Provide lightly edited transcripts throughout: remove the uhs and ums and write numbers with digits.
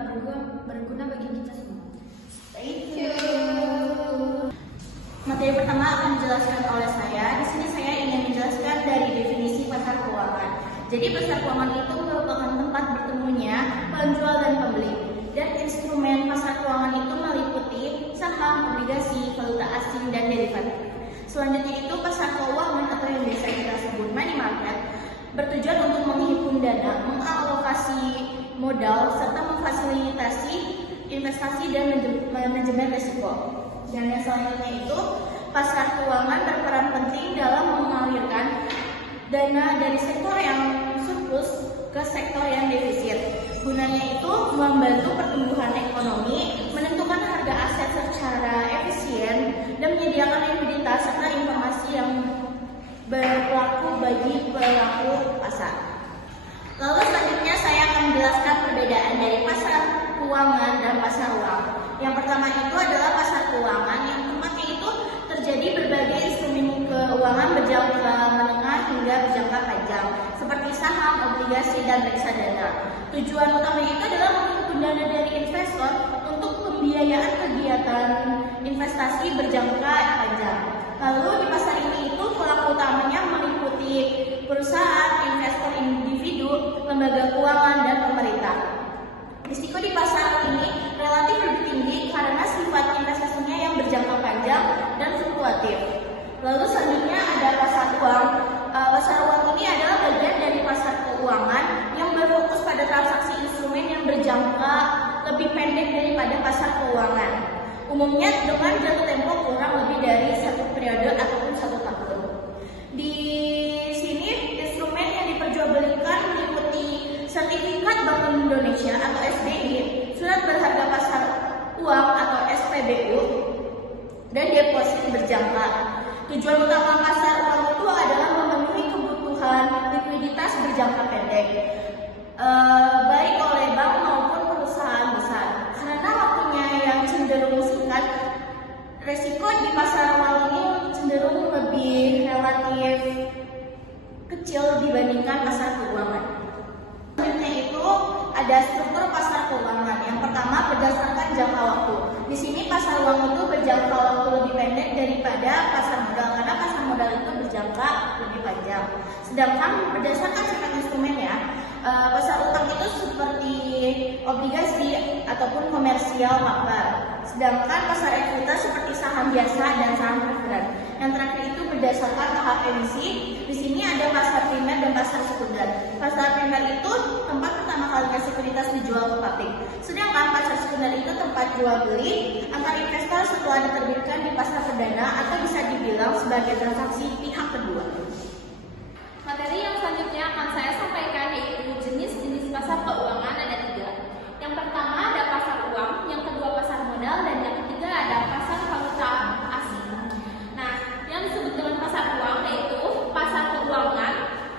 dapat berguna bagi kita semua. Thank you. Materi pertama akan dijelaskan oleh saya. Di sini saya ingin menjelaskan dari definisi pasar keuangan. Jadi pasar keuangan itu merupakan tempat bertemunya penjual dan pembeli. Dan instrumen pasar keuangan itu meliputi saham, obligasi, valuta asing, dan derivatif. Selanjutnya itu pasar keuangan atau yang biasa kita sebut money market bertujuan untuk menghimpun dana, mengalokasi modal, serta memfasilitasi investasi dan manajemen risiko. Dan yang selanjutnya itu pasar keuangan berperan penting dalam mengalirkan dana dari sektor yang surplus ke sektor yang defisit. Gunanya itu membantu pertumbuhan ekonomi, menentukan harga aset secara efisien, dan menyediakan likuiditas serta informasi yang berlaku bagi pelaku pasar. Lalu selanjutnya saya akan menjelaskan perbedaan dari pasar keuangan dan pasar uang. Yang pertama itu adalah pasar keuangan yang tempatnya itu terjadi berbagai instrumen keuangan berjangka menengah hingga berjangka panjang seperti saham, obligasi, dan reksadana. Tujuan utamanya itu adalah menghimpun dana dari investor untuk pembiayaan kegiatan investasi berjangka panjang. Lalu di pasar ini itu pelaku utamanya meliputi perusahaan, investor individu, lembaga keuangan, dan pemerintah. Risiko di pasar ini relatif lebih tinggi karena sifat investasinya yang berjangka panjang dan fluktuatif. Lalu selanjutnya ada pasar uang. Pasar uang ini adalah bagian dari pasar keuangan yang berfokus pada transaksi instrumen yang berjangka lebih pendek daripada pasar keuangan. Umumnya dengan jatuh tempo kurang lebih dari satu periode ataupun 1 tahun. Di sini instrumen yang diperjualbelikan meliputi sertifikat Bank Indonesia atau SBI, surat berharga pasar uang atau SPBU, dan deposit berjangka. Tujuan utama pasar uang itu adalah memenuhi kebutuhan likuiditas berjangka pendek, baik oleh bank maupun perusahaan besar. Karena waktunya yang cenderung singkat, resiko di pasar uang ini cenderung lebih relatif kecil dibandingkan pasar keuangan. Selanjutnya itu ada struktur pasar keuangan. Yang pertama berdasarkan jangka waktu. Di sini pasar uang itu berjangka waktu lebih pendek daripada pasar modal karena pasar modal itu berjangka lebih panjang. Sedangkan berdasarkan sifat instrumen ya, pasar utang itu seperti obligasi ataupun komersial paper. Sedangkan pasar ekuitas seperti saham biasa dan saham preferred. Yang terakhir itu berdasarkan tahap emisi. Di sini ada pasar primer dan pasar sekunder. Pasar primer itu tempat pertama kalinya sekuritas dijual ke publik. Sedangkan pasar sekunder itu tempat jual beli antar investor setelah diterbitkan di pasar perdana atau bisa dibilang sebagai transaksi pihak kedua. Materi yang selanjutnya akan saya sampaikan yaitu jenis-jenis pasar keuangan ada 3. Yang pertama ada pasar uang, yang kedua pasar modal, dan yang ketiga ada pasar valuta asing. Nah, yang disebut dengan pasar uang yaitu pasar keuangan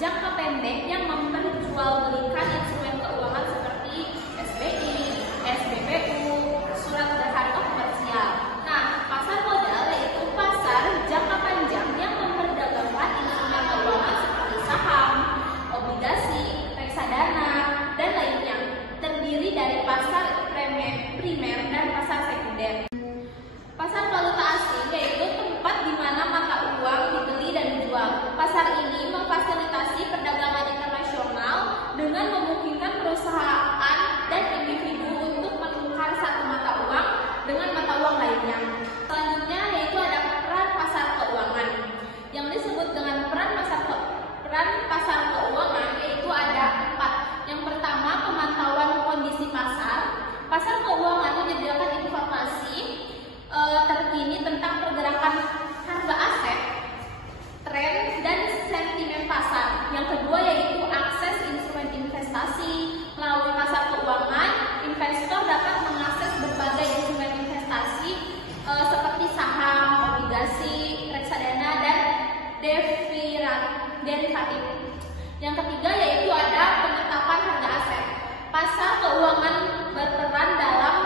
jangka pendek yang memperjualbelikan instrumen keuangan seperti SBI, SPBU, surat berharga komersial. Nah, pasar modal yaitu pasar jangka panjang yang memperdagangkan instrumen keuangan seperti saham, obligasi, reksadana, dan lainnya. Terdiri dari pasar primer dan pasar sekunder. Pasar valuta asing yaitu tempat di mana mata uang dibeli dan dijual. Pasar ini memfasilitasi perdagangan internasional dengan memungkinkan perusahaan dan individu untuk menukar satu mata uang dengan mata uang lainnya. Selanjutnya yaitu ada peran pasar keuangan. Yang disebut dengan peran pasar keuangan yaitu ada 4. Yang pertama pemantauan kondisi pasar. Pasar keuangan menyediakan informasi terkini tentang pergerakan harga aset, tren, dan sentimen pasar. Yang kedua yaitu akses instrumen investasi. Melalui pasar keuangan, investor dapat mengakses berbagai instrumen investasi seperti saham, obligasi, reksadana, dan derivatif. Yang ketiga yaitu ada penetapan harga aset. Pasar keuangan berperan dalam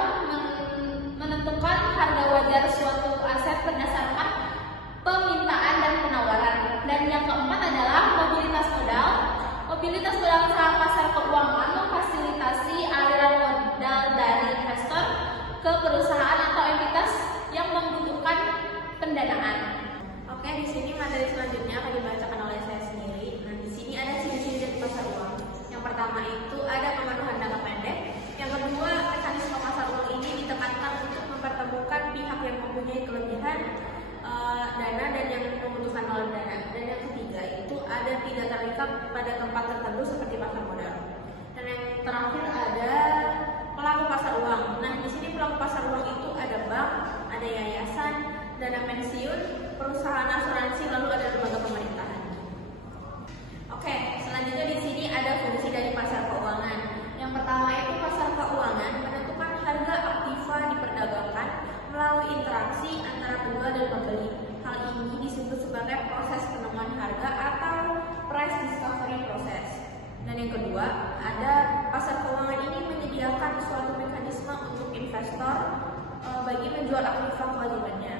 menentukan harga wajar suatu aset berdasarkan permintaan dan penawaran. Dan yang keempat adalah mobilitas modal. materi selanjutnya akan dibacakan oleh saya sendiri. Nah, di sini ada ciri-ciri dari pasar uang. Yang pertama itu ada pemenuhan jangka pendek. Yang kedua, mekanisme pasar uang ini ditekankan untuk mempertemukan pihak yang mempunyai kelebihan dana dan yang membutuhkan dolar dana. Dan yang ketiga itu ada tidak terikat pada tempat tertentu seperti pasar modal. Dan yang terakhir ada pelaku pasar uang. Nah, di sini pelaku pasar uang itu ada bank, ada yayasan, dana pensiun, perusahaan asuransi, lalu ada lembaga pemerintahan. Oke, selanjutnya di sini ada fungsi dari pasar keuangan. Yang pertama itu pasar keuangan menentukan harga aktiva diperdagangkan melalui interaksi antara penjual dan pembeli. Hal ini disebut sebagai proses penemuan harga atau price discovery process. Dan yang kedua, ada pasar keuangan ini menyediakan suatu mekanisme untuk investor bagi menjual aktiva kewajibannya.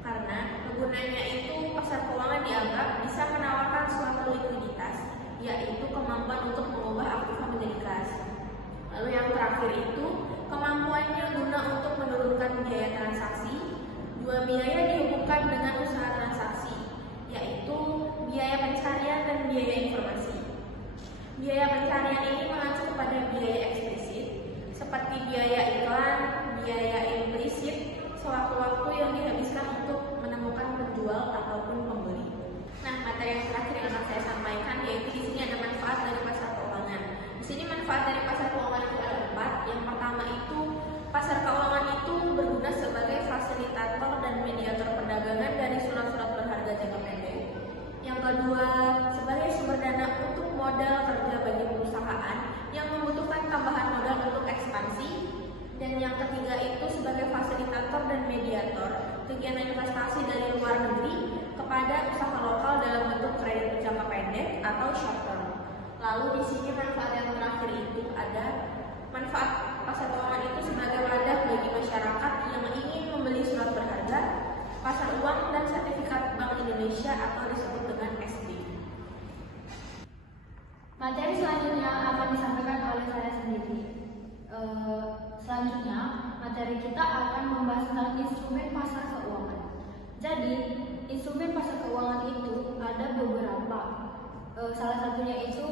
Karena kegunaannya itu pasar keuangan dianggap bisa menawarkan suatu likuiditas, yaitu kemampuan untuk mengubah aktiva menjadi kas. Lalu yang terakhir itu kemampuannya guna untuk menurunkan biaya transaksi. Dua biaya dihubungkan dengan usaha transaksi, yaitu biaya pencarian dan biaya informasi. Biaya pencarian ini mengacu kepada biaya eksplisit, seperti biaya iklan, biaya implisit, sewaktu-waktu yang dihabiskan untuk menemukan penjual ataupun pembeli. Nah, materi yang terakhir yang akan saya sampaikan yaitu di sini ada manfaat dari pasar keuangan. Di sini manfaat dari pasar keuangan itu ada 4. Yang pertama itu pasar keuangan itu berguna sebagai fasilitator dan mediator perdagangan dari surat-surat berharga jangka pendek. Yang kedua, sebagai sumber dana untuk modal kerja bagi perusahaan yang membutuhkan tambahan modal untuk ekspansi. Dan yang ketiga itu sebagai fasilitator dan mediator kegiatan investasi dari luar negeri kepada usaha lokal dalam bentuk kredit jangka pendek atau short term. Lalu di sini manfaat yang terakhir itu ada manfaat pasar keuangan itu sebagai wadah bagi masyarakat yang ingin membeli surat berharga, pasar uang dan sertifikat Bank Indonesia atau disebut dengan SB. Materi selanjutnya akan disampaikan oleh saya sendiri. Selanjutnya, materi kita akan membahas tentang instrumen pasar keuangan. Jadi, instrumen pasar keuangan itu ada beberapa. Salah satunya itu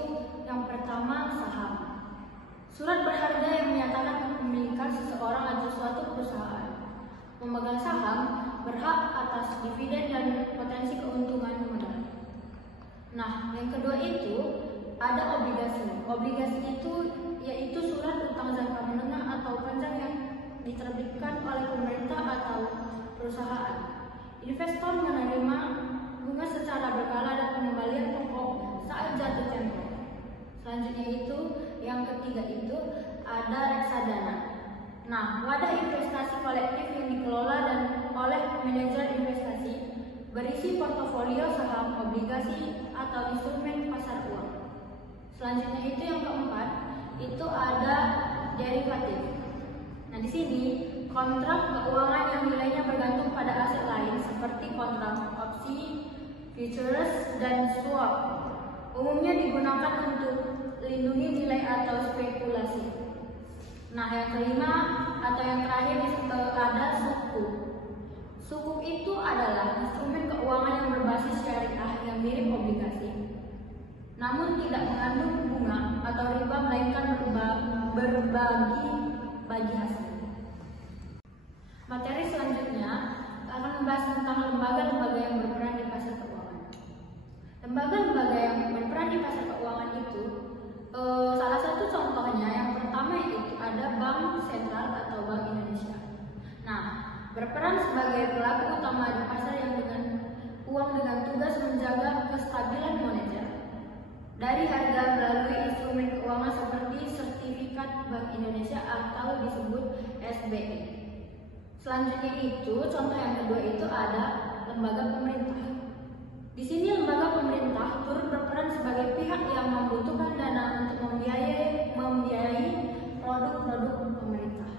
yang pertama saham. Surat berharga yang menyatakan kepemilikan seseorang atas suatu perusahaan. Pemegang saham berhak atas dividen dan potensi keuntungan modal. Nah, yang kedua itu ada obligasi. Obligasi itu yaitu surat utang jangka menengah atau panjang yang diterbitkan oleh pemerintah atau perusahaan. Investor menerima bunga secara berkala dan pengembalian pokok saat jatuh tempo. Selanjutnya itu yang ketiga itu ada reksadana. Nah, wadah investasi kolektif yang dikelola dan oleh manajer investasi berisi portofolio saham, obligasi atau instrumen pasar uang. Selanjutnya itu yang keempat itu ada derivatif. Nah, di sini kontrak keuangan yang nilainya bergantung pada aset lain seperti kontrak opsi, futures, dan swap. Umumnya digunakan untuk lindungi nilai atau spekulasi. Nah, yang kelima atau yang terakhir ada sukuk. Sukuk itu adalah instrumen keuangan yang berbasis syariah yang mirip obligasi, namun tidak mengandung bunga atau riba melainkan berbagi bagi hasil. Materi selanjutnya akan membahas tentang lembaga-lembaga yang berperan di pasar keuangan. Lembaga-lembaga yang berperan di pasar keuangan itu salah satu contohnya yang pertama itu ada Bank Sentral atau Bank Indonesia. Nah, berperan sebagai pelaku utama di pasar yang dengan uang dengan tugas menjaga kestabilan moneter dari harga melalui instrumen keuangan seperti sertifikat Bank Indonesia atau disebut SBI. Selanjutnya itu contoh yang kedua itu ada lembaga pemerintah. Di sini lembaga pemerintah turut berperan sebagai pihak yang membutuhkan dana untuk membiayai produk-produk pemerintah.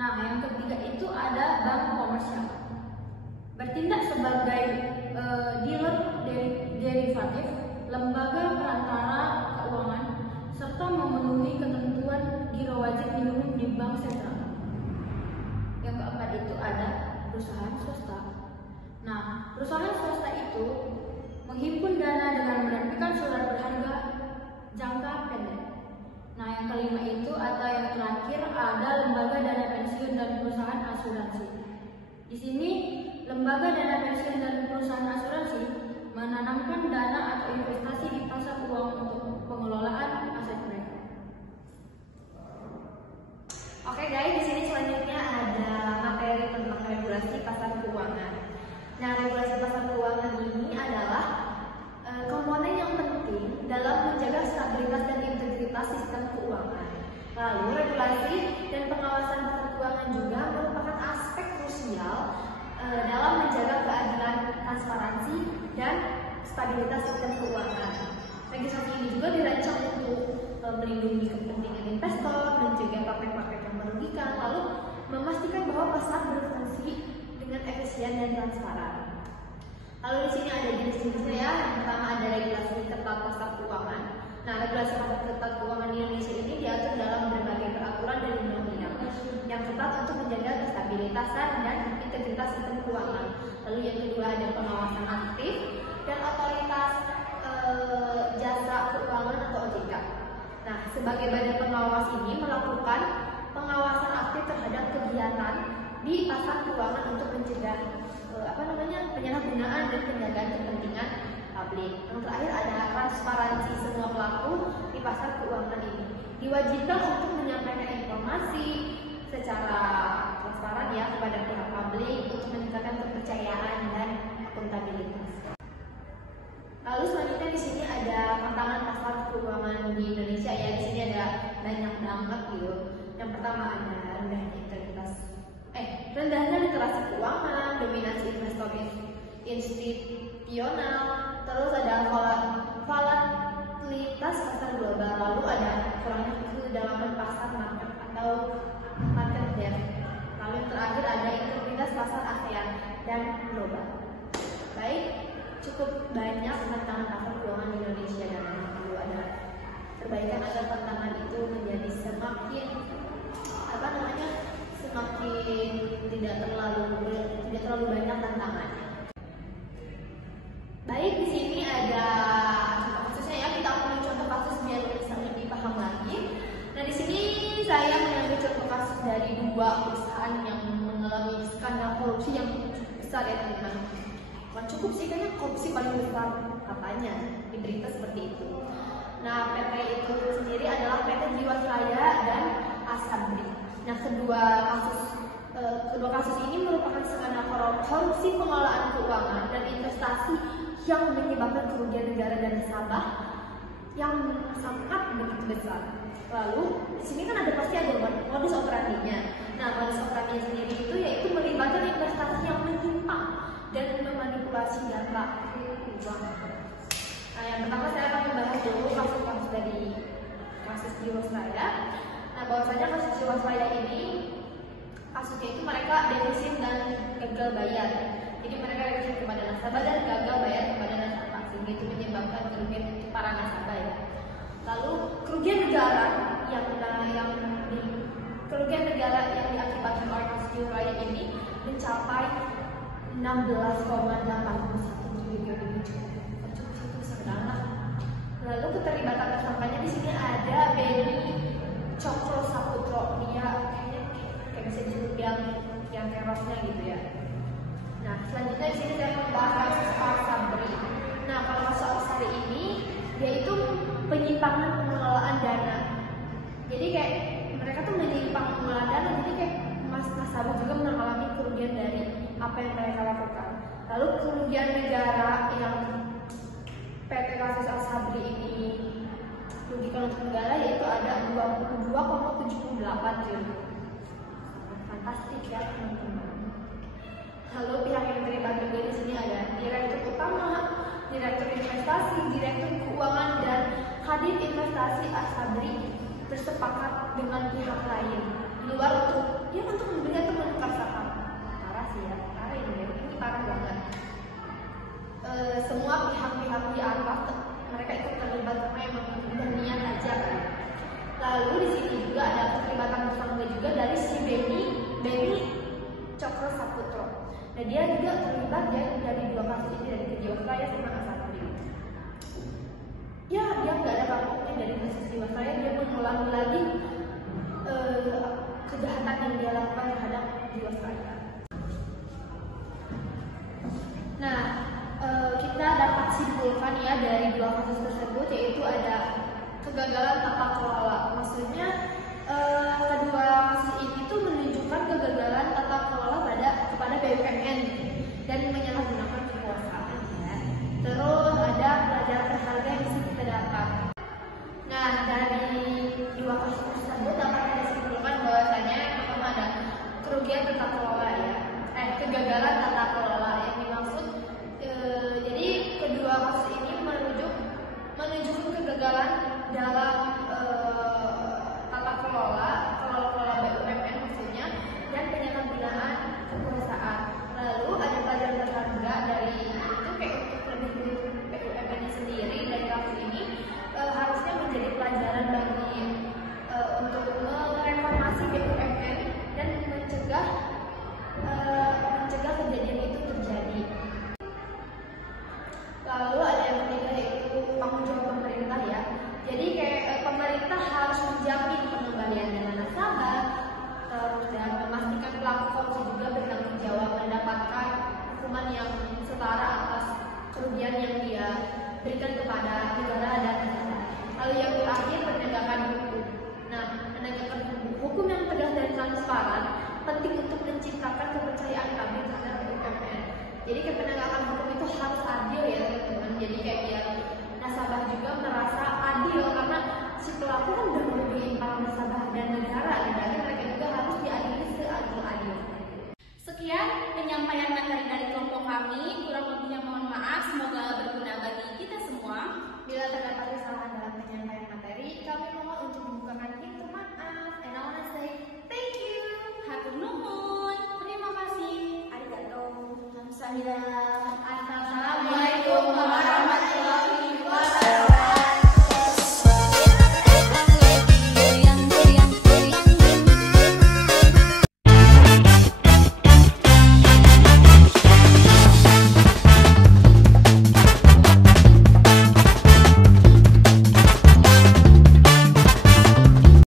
Nah, yang ketiga itu ada bank komersial. Bertindak sebagai dealer derivatif, lembaga perantara keuangan, serta memenuhi ketentuan giro wajib minimum di bank sentral. Yang keempat itu ada perusahaan swasta. Nah, perusahaan swasta itu asuransi. Di sini, lembaga dana pensiun dan perusahaan asuransi menanamkan dana atau investasi di pasar uang untuk pengelolaan aset mereka. Oke guys, di sini selanjutnya ada materi tentang regulasi pasar keuangan. Nah, regulasi pasar keuangan ini adalah komponen yang penting dalam menjaga stabilitas dan integritas sistem keuangan. Lalu, regulasi dan pengawasan pasar keuangan juga merupakan aspek krusial dalam menjaga keadilan, transparansi, dan stabilitas sistem keuangan. Legislasi ini juga dirancang untuk melindungi kepentingan investor, mencegah praktek-praktek yang merugikan, lalu memastikan bahwa pasar berfungsi dengan efisien dan transparan. Lalu di sini ada jenis-jenisnya ya. Yang pertama ada regulasi ketat pasar keuangan. Nah, regulasi pasar ketat keuangan di Indonesia ini diatur dalam berbagai peraturan dan undang-undang yang ketat untuk menjaga kestabilitasan dan integritas sistem keuangan. Lalu yang kedua ada pengawasan aktif dan otoritas jasa keuangan atau OJK. Nah, sebagai badan pengawas ini melakukan pengawasan aktif terhadap kegiatan di pasar keuangan untuk mencegah penyalahgunaan dan penjagaan kepentingan publik. Yang terakhir ada transparansi semua pelaku di pasar keuangan ini. Diwajibkan untuk menyampaikan informasi secara transparan ya kepada pihak publik untuk meningkatkan kepercayaan dan akuntabilitas. Lalu selanjutnya di sini ada tantangan pasar keuangan di Indonesia ya. Di sini ada banyak banget gitu. Yang pertama ada rendahnya literasi keuangan, dominasi investor institusional, terus ada volatilitas pasar global, lalu ada kurangnya kedalaman pasar market atau market depth. Lalu yang terakhir ada integritas pasar ASEAN dan global. Baik, cukup banyak tantangan pasar keuangan di Indonesia dan perlu ada perbaikan agar tantangan itu menjadi semakin tidak terlalu banyak tantangannya. Baik, di sini ada contoh kasusnya ya. Kita ambil contoh kasus biar bisa lebih paham lagi. Nah, di sini saya mengambil contoh kasus dari dua perusahaan yang mengalami skandal korupsi yang cukup besar ya teman-teman. Bukan cukup sih, kayaknya korupsi paling besar katanya di berita seperti itu. Nah, PT itu sendiri adalah PT Jiwasraya dan Asabri. Nah, kedua kasus ini merupakan skandal korupsi pengelolaan keuangan dan investasi yang menyebabkan kerugian negara dan nasabah yang sangat begitu besar. Lalu di sini kan pasti ada modus operandinya. Nah, modus operandinya sendiri itu yaitu melibatkan investasi yang menyimpang dan memanipulasi data keuangan. Nah, yang pertama saya akan membahas dulu kasus dari kasus Jiwasraya. Nah, bahwasanya kasus Jiwasraya ini kasusnya itu mereka defisit dan gagal bayar. Jadi mereka defisit kepada nasabah dan gagal bayar kepada nasabah, sehingga itu menyebabkan kerugian para nasabah ya. Lalu kerugian negara yang diakibatkan oleh kasus Jiwasraya ini mencapai 16,81 triliun rupiah. Cukup sedang lah. Lalu keterlibatan tersangkanya di sini ada Beni Cokro Saputro, dia kayak bisa disebut yang terosnya gitu ya. Nah, selanjutnya di sini saya membahas kasus Al-Sabri. Nah, kalau kasus Al-Sabri ini yaitu penyimpangan pengelolaan dana. Jadi kayak mereka tuh menyimpang pengelolaan dana, jadi kayak nasabah juga mengalami kerugian dari apa yang mereka lakukan. Lalu kerugian negara yang PT kasus Al-Sabri ini rugikan untuk negara yaitu ada 22,78 triliun. Fantastis ya teman-teman. Lalu pihak yang terlibat juga di sini ada direktur utama, direktur investasi, direktur keuangan dan kadin investasi Al-Sabri bersepakat dengan pihak lain di luar untuk membeli atau menukar saham. Parah sih ya, parah ini parah banget. Semua pihak-pihak di atas mereka ikut terlibat karena emang berniat aja kan. Lalu di sini juga ada keterlibatan tersangka juga dari si Beni Cokro Saputro. Nah, dia juga terlibat dari dua kasus ini, dari Jiwasraya sama Asabri. Ya, dia nggak ada kapoknya dari kasus Jiwasraya, dia mengulangi lagi kejahatan yang dia lakukan terhadap Jiwasraya. dalam tata kelola BUMN maksudnya, dan penyalahgunaan kekuasaan. Lalu ada pelajaran berharga dari itu kayak lebih BUMN sendiri dari kasus ini harusnya menjadi pelajaran bagi untuk mereformasi BUMN dan mencegah kejadian itu terjadi. Lalu ada yang ketiga yaitu tanggung jawab pemerintah ya. Jadi kayak pemerintah harus menjamin pengembalian dana nasabah, terus dan memastikan pelaku korupsi juga bertanggung jawab mendapatkan hukuman yang setara atas kerugian yang dia berikan kepada negara dan negara. Lalu yang terakhir penegakan hukum. Nah, penegakan hukum yang tegas dan transparan penting untuk menciptakan kepercayaan publik terhadap BUMN. Jadi penegakan hukum itu harus adil ya teman-teman. Jadi kayak biar nasabah juga merasa adil karena si pelaku kan udah merugikan para nasabah dan negara, jadi mereka juga harus diadili seadil-adil. Sekian penyampaian materi dari kelompok kami. Kurang lebihnya mohon maaf. Semoga berguna bagi kita semua. Bila terdapat kesalahan dalam penyampaian materi, kami mohon untuk membukakan pintu maaf. And I wanna say thank you. Hatur nuhun. Terima kasih. Arigatou. Kamsahamnida.